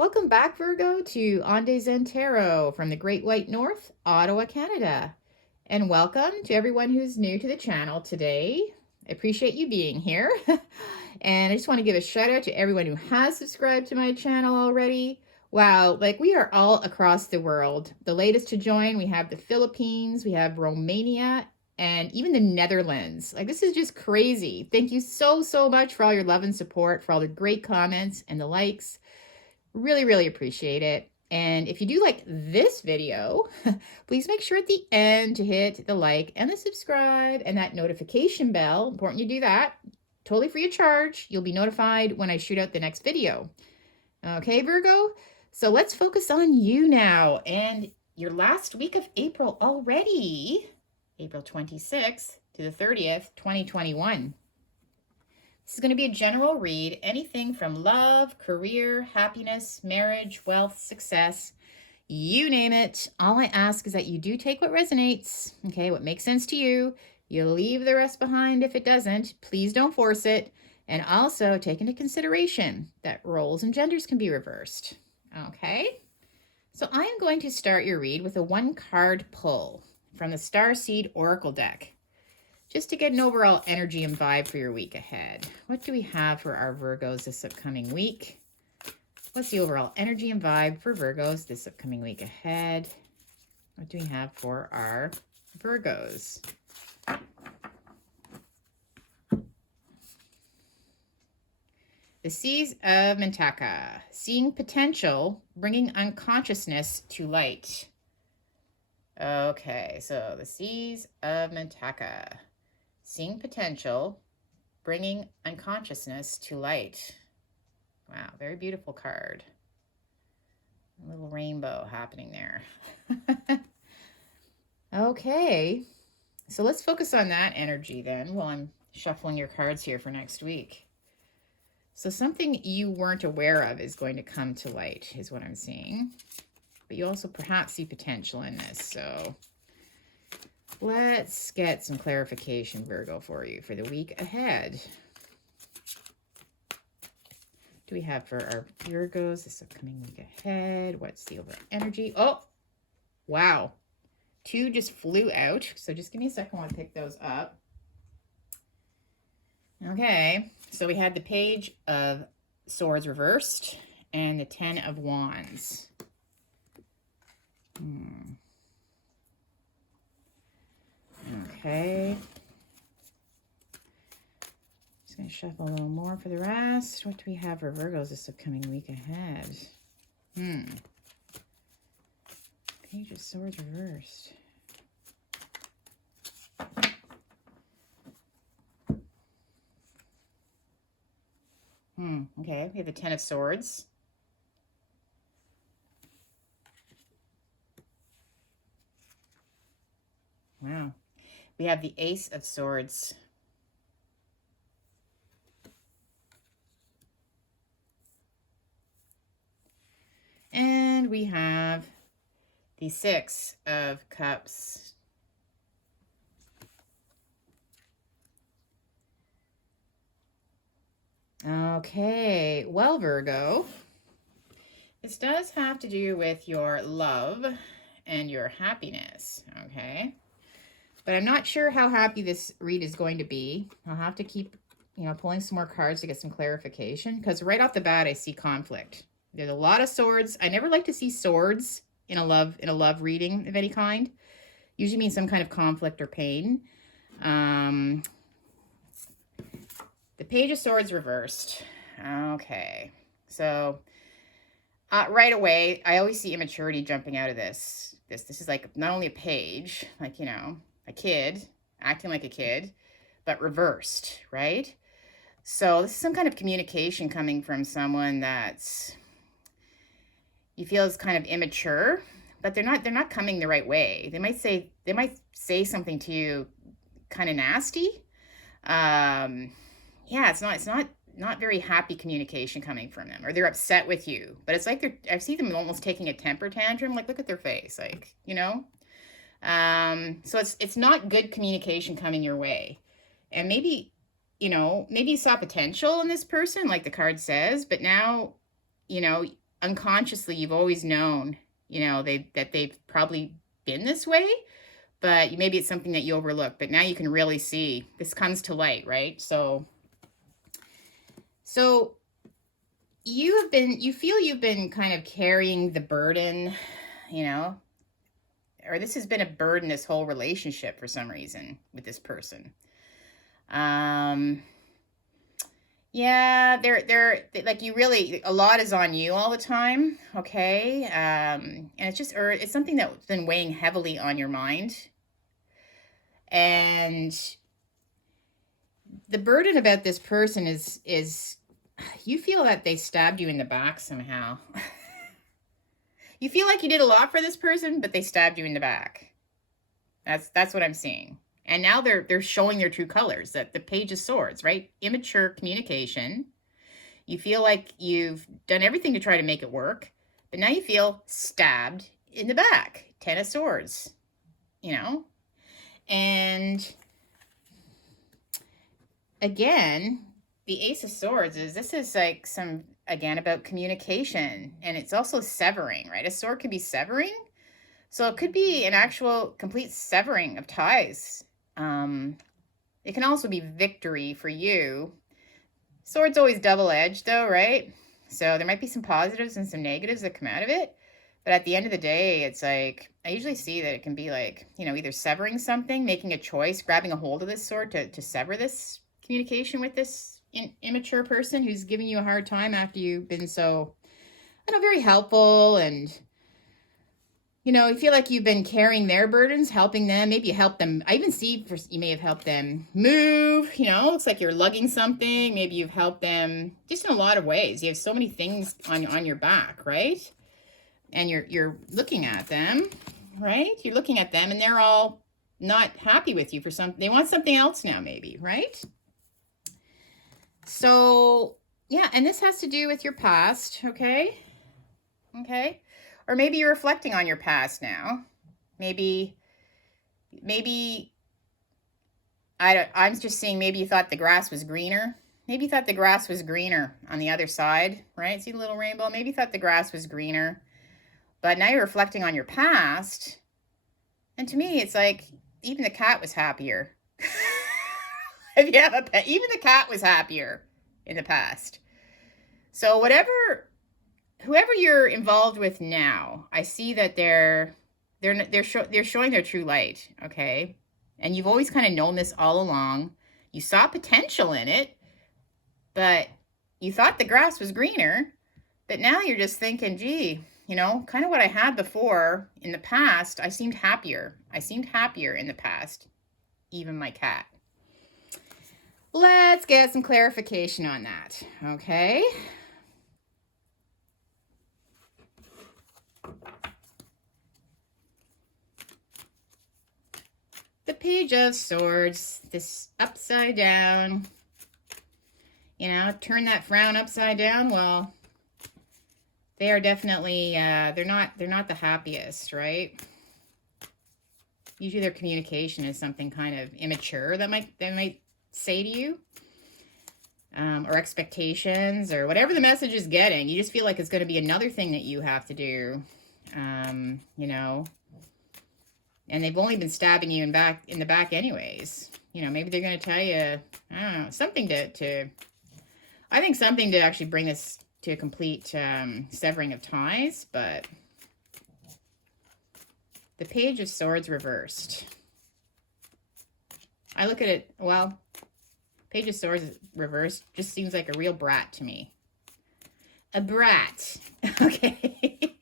Welcome back, Virgo, to On Days Zen Tarot from the Great White North, Ottawa, Canada. And welcome to everyone who's new to the channel today. I appreciate you being here. And I just want to give a shout out to everyone who has subscribed to my channel already. Wow, like we are all across the world. The latest to join, we have the Philippines, we have Romania, and even the Netherlands. Like, this is just crazy. Thank you so much for all your love and support, for all the great comments and the likes. Really appreciate it. And if you do like this video, please make sure at the end to hit the like and the subscribe and that notification bell. Important you do that. Totally free of charge. You'll be notified when I shoot out the next video. Okay, Virgo? So let's focus on you now and your last week of April already. April 26th to the 30th, 2021. This is going to be a general read, anything from love, career, happiness, marriage, wealth, success, you name it. All I ask is that you do take what resonates, okay, what makes sense to you. You leave the rest behind if it doesn't. Please don't force it. And also take into consideration that roles and genders can be reversed, okay? So I am going to start your read with a one-card pull from the Starseed Oracle deck, just to get an overall energy and vibe for your week ahead. What do we have for our Virgos this upcoming week? What's the overall energy and vibe for Virgos this upcoming week ahead? What do we have for our Virgos? The Seas of Mintaka. Seeing potential, bringing unconsciousness to light. Okay, so the Seas of Mintaka. Seeing potential, bringing unconsciousness to light. Wow, very beautiful card. A little rainbow happening there. Okay, so let's focus on that energy then while I'm shuffling your cards here for next week. So something you weren't aware of is going to come to light, is what I'm seeing. But you also perhaps see potential in this, so let's get some clarification, Virgo, for you for the week ahead. What do we have for our Virgos this upcoming week ahead? What's the overall energy? Oh, wow. 2 just flew out. So just give me a second while I pick those up. Okay, so we had the Page of Swords reversed and the 10 of Wands. Okay. Just going to shuffle a little more for the rest. What do we have for Virgos this upcoming week ahead? Page of Swords reversed. Okay, we have the 10 of Swords. Wow. We have the Ace of Swords. And we have the 6 of Cups. Okay, well, Virgo, this does have to do with your love and your happiness, okay? But I'm not sure how happy this read is going to be. I'll have to keep, pulling some more cards to get some clarification, because right off the bat, I see conflict. There's a lot of swords. I never like to see swords in a love reading of any kind. Usually means some kind of conflict or pain. The Page of Swords reversed. Okay, so right away, I always see immaturity jumping out of this. This is like not only a page, like, a kid acting like a kid, but reversed, right? So this is some kind of communication coming from someone that's you feel is kind of immature, but they're not coming the right way. They might say something to you kind of nasty. Yeah, it's not very happy communication coming from them, or they're upset with you. But it's like I see them almost taking a temper tantrum. Like, look at their face, like, So it's not good communication coming your way. And maybe you saw potential in this person, like the card says, but now, unconsciously you've always known, you know, that they've probably been this way, but maybe it's something that you overlook, but now you can really see this comes to light, right? So you feel you've been kind of carrying the burden, you know, or this has been a burden, this whole relationship for some reason with this person. Yeah, they're like, you really, a lot is on you all the time, okay? And it's just, or it's something that's been weighing heavily on your mind. And the burden about this person is you feel that they stabbed you in the back somehow. You feel like you did a lot for this person, but they stabbed you in the back. That's what I'm seeing. And now they're showing their true colors, that the Page of Swords, right? Immature communication. You feel like you've done everything to try to make it work, but now you feel stabbed in the back. 10 of Swords, you know? And again, the Ace of Swords this is like some, again, about communication, and it's also severing, right? A sword could be severing. So it could be an actual complete severing of ties. It can also be victory for you. Sword's always double-edged though, right? So there might be some positives and some negatives that come out of it. But at the end of the day, it's like, I usually see that it can be like, you know, either severing something, making a choice, grabbing a hold of this sword to sever this communication with this immature person who's giving you a hard time after you've been so, I don't know, very helpful, and you know, you feel like you've been carrying their burdens, helping them. Maybe you help them. I even see you may have helped them move, you know, looks like you're lugging something. Maybe you've helped them just in a lot of ways. You have so many things on your back, right? And you're looking at them, right? You're looking at them and they're all not happy with you for something. They want something else now, maybe, right? So, yeah, and this has to do with your past, okay? Okay. Or maybe you're reflecting on your past now. Maybe I'm just seeing, maybe you thought the grass was greener. Maybe you thought the grass was greener on the other side, right? See the little rainbow? Maybe you thought the grass was greener. But now you're reflecting on your past. And to me, it's like, even the cat was happier. If you have a pet, even the cat was happier in the past. So whoever you're involved with now, I see that they're showing their true light, okay? And you've always kind of known this all along. You saw potential in it, but you thought the grass was greener. But now you're just thinking, gee, you know, kind of what I had before in the past, I seemed happier. I seemed happier in the past, even my cat. Let's get some clarification on that, okay? The Page of Swords, this upside down, you know, turn that frown upside down. Well, they are definitely, they're not the happiest, right? Usually their communication is something kind of immature that they might say to you, or expectations, or whatever the message is getting. You just feel like it's going to be another thing that you have to do, you know. And they've only been stabbing you in the back anyways. You know, maybe they're going to tell you, I don't know, something I think something to actually bring this to a complete severing of ties. But the Page of Swords reversed. I look at it, well, Page of Swords reversed just seems like a real brat to me. A brat. Okay.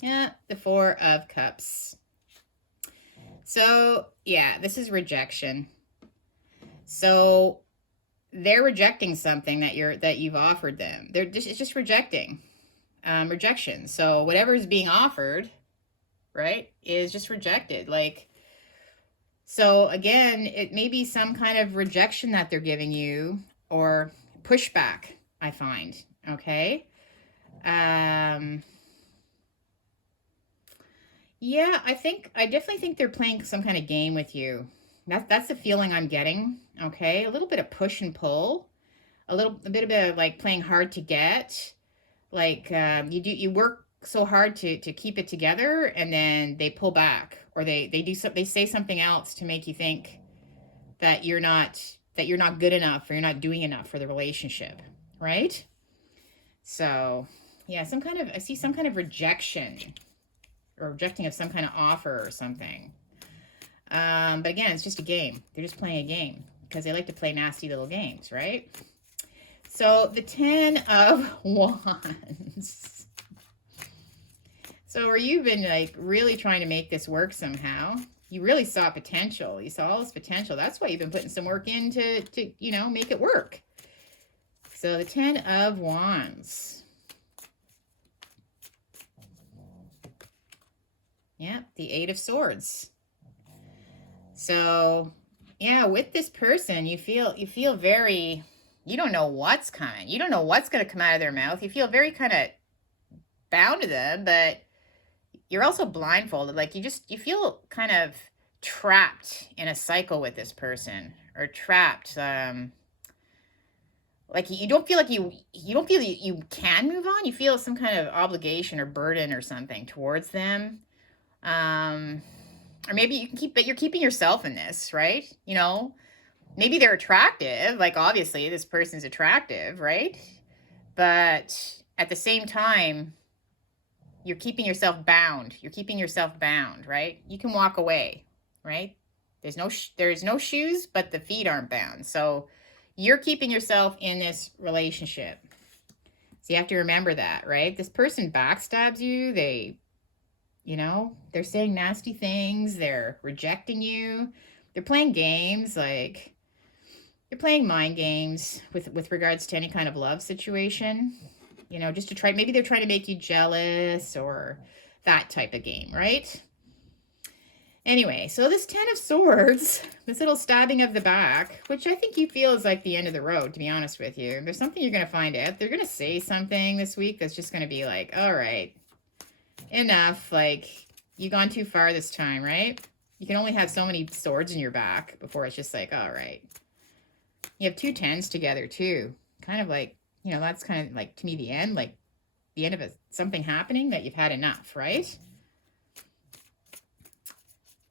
Yeah, the Four of Cups. So, yeah, this is rejection. So, they're rejecting something that you've offered them. It's just rejecting. Rejection. So, whatever is being offered, right, is just rejected. Like, so again, it may be some kind of rejection that they're giving you, or pushback, I find, okay? Yeah, I definitely think they're playing some kind of game with you. That's the feeling I'm getting, okay? A little bit of push and pull, a bit of like playing hard to get, like you work so hard to keep it together, and then they pull back, or they say something else to make you think that you're not good enough, or you're not doing enough for the relationship, right? So yeah, I see some kind of rejection, or rejecting of some kind of offer or something. But again, it's just a game. They're just playing a game because they like to play nasty little games, right? So the 10 of Wands. So are you been like really trying to make this work somehow? You really saw potential. You saw all this potential. That's why you've been putting some work in to make it work. So the 10 of Wands. Yeah, the 8 of Swords. So yeah, with this person, you feel very, you don't know what's coming. You don't know what's going to come out of their mouth. You feel very kind of bound to them, but you're also blindfolded. Like you feel kind of trapped in a cycle with this person, or trapped. Like you don't feel like you can move on. You feel some kind of obligation or burden or something towards them. Or maybe you can you're keeping yourself in this, right? Maybe they're attractive. Like obviously this person's attractive, right? But at the same time, you're keeping yourself bound. You're keeping yourself bound, right? You can walk away, right? There's no shoes, but the feet aren't bound. So you're keeping yourself in this relationship. So you have to remember that, right? This person backstabs you. They're saying nasty things. They're rejecting you. They're playing games, like they're playing mind games with regards to any kind of love situation. Just to try, maybe they're trying to make you jealous, or that type of game, right? Anyway, so this 10 of Swords, this little stabbing of the back, which I think you feel is like the end of the road, to be honest with you. There's something you're going to find out. They're going to say something this week that's just going to be like, all right, enough. Like, you've gone too far this time, right? You can only have so many swords in your back before it's just like, all right. You have 2 10s together too. Kind of like, that's kind of like, to me, the end, like the end of something happening that you've had enough, right?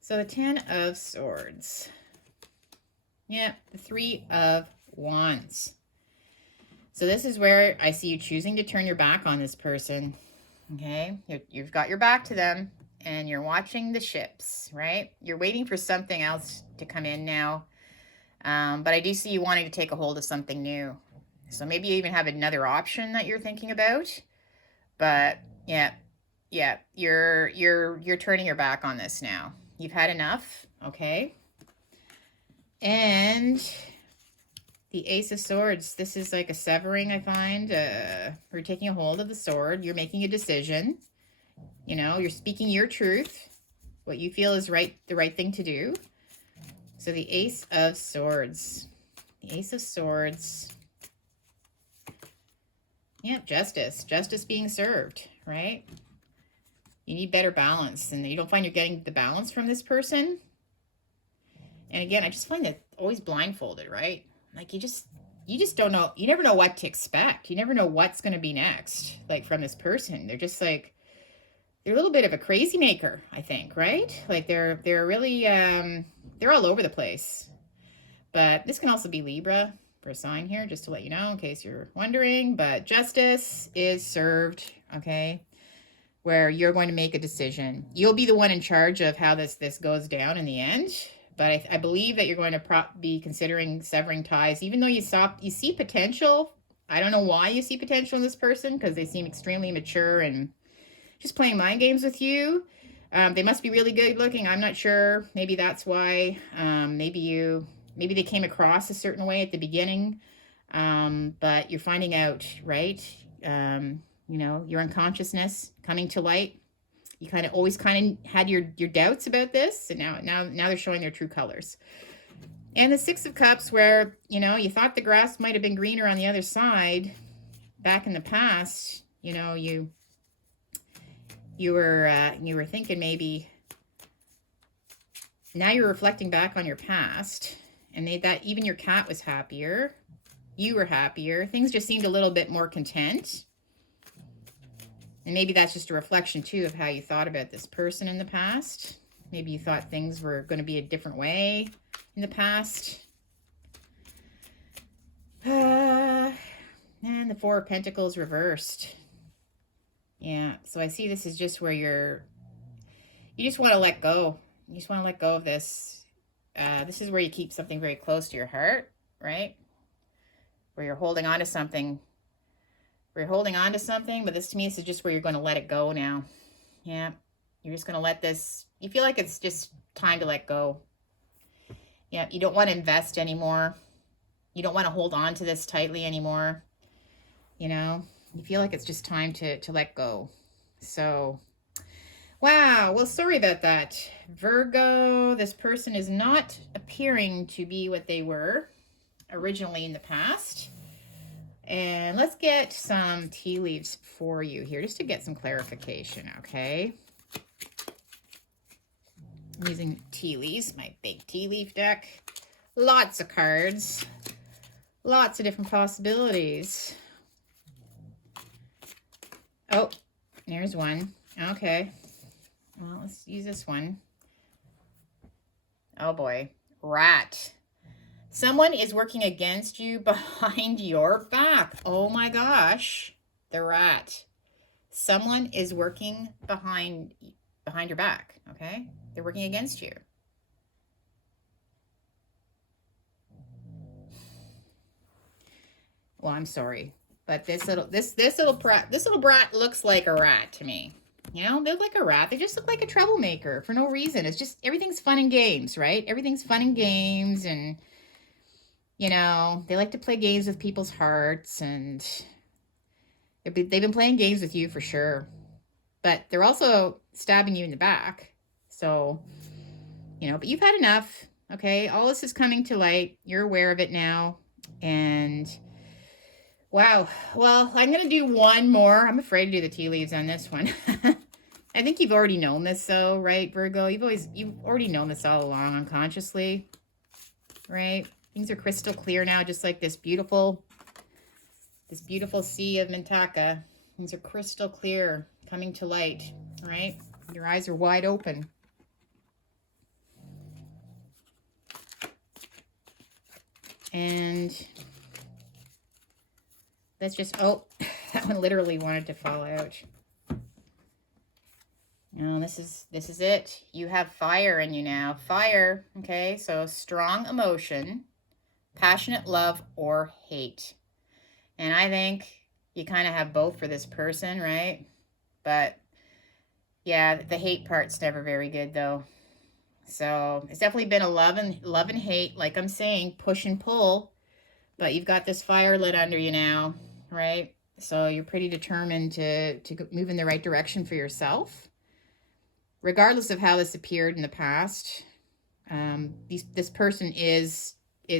So the 10 of Swords. Yeah, the 3 of Wands. So this is where I see you choosing to turn your back on this person. Okay, you've got your back to them, and you're watching the ships, right? You're waiting for something else to come in now. But I do see you wanting to take a hold of something new. So maybe you even have another option that you're thinking about. But yeah, you're turning your back on this now. You've had enough, okay? And the Ace of Swords. This is like a severing, I find. You're taking a hold of the sword. You're making a decision. You're speaking your truth. What you feel is the right thing to do. So the Ace of Swords. The Ace of Swords. Yep, justice. Justice being served, right? You need better balance, and you don't find you're getting the balance from this person. And again, I just find that always blindfolded, right? Like you just don't know. You never know what to expect. You never know what's going to be next, like from this person. They're just like, they're a little bit of a crazy maker, I think, right? Like they're really, they're all over the place. But this can also be Libra for a sign here, just to let you know, in case you're wondering. But justice is served, okay? Where you're going to make a decision. You'll be the one in charge of how this goes down in the end. But I believe that you're going to be considering severing ties, even though you see potential. I don't know why you see potential in this person, because they seem extremely mature and just playing mind games with you. They must be really good looking. I'm not sure. Maybe that's why. Maybe they came across a certain way at the beginning. But you're finding out, right? Your unconsciousness coming to light. You always had your doubts about this, and now they're showing their true colors. And the 6 of Cups, where you thought the grass might have been greener on the other side back in the past. You were thinking maybe. Now you're reflecting back on your past, and that even your cat was happier. You were happier. Things just seemed a little bit more content. And maybe that's just a reflection, too, of how you thought about this person in the past. Maybe you thought things were going to be a different way in the past. And the Four of Pentacles reversed. Yeah, so I see this is just where you just want to let go. You just want to let go of this. This is where you keep something very close to your heart, right? Where you're holding on to something. Where you're holding on to something, but this to me, this is just where you're going to let it go now. Yeah, you're just going to let this, you feel like it's just time to let go. Yeah, you don't want to invest anymore. You don't want to hold on to this tightly anymore. You know, you feel like it's just time to let go. So, wow. Well, sorry about that, Virgo. This person is not appearing to be what they were originally in the past. And let's get some tea leaves for you here, just to get some clarification, okay? I'm using tea leaves, my big tea leaf deck. Lots of cards. Lots of different possibilities. Oh, there's one. Okay. Well, let's use this one. Oh, boy. Rat. Someone is working against you behind your back. Oh my gosh. The rat. Someone is working behind your back, okay? They're working against you. Well, I'm sorry, but this little brat looks like a rat to me. You know, they look like a rat. They just look like a troublemaker for no reason. It's just everything's fun and games, right? Everything's fun and games, and you know, they like to play games with people's hearts, and they've been playing games with you for sure. But they're also stabbing you in the back. So, you know, but you've had enough, okay? All this is coming to light. You're aware of it now. And, wow. Well, I'm going to do one more. I'm afraid to do the tea leaves on this one. I think you've already known this, though, right, Virgo? You've already known this all along unconsciously, right? Things are crystal clear now, just like this beautiful sea of Mintaka. Things are crystal clear, coming to light, right? Your eyes are wide open. And let's just, oh, that one literally wanted to fall out. No, this is it. You have fire in you now. Fire, okay? So strong emotion, passionate love, or hate. And I think you kind of have both for this person, right? But yeah, the hate part's never very good, though. So it's definitely been a love and hate, like I'm saying, push and pull. But you've got this fire lit under you now, right? So you're pretty determined to move in the right direction for yourself, regardless of how this appeared in the past. This person is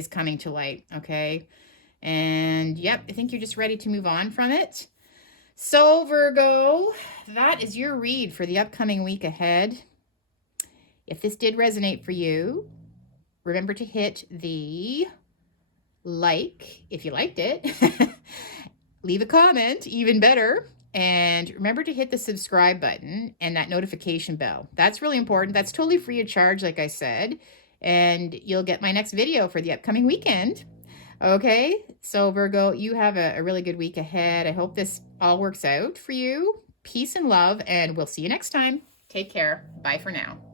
coming to light, okay? And yep, I think you're just ready to move on from it. So Virgo, that is your read for the upcoming week ahead. If this did resonate for you, remember to hit the like if you liked it. Leave a comment, even better. And remember to hit the subscribe button and that notification bell. That's really important. That's totally free of charge, like I said. And you'll get my next video for the upcoming weekend. Okay, so Virgo, you have a really good week ahead. I hope this all works out for you. Peace and love, and we'll see you next time. Take care. Bye for now.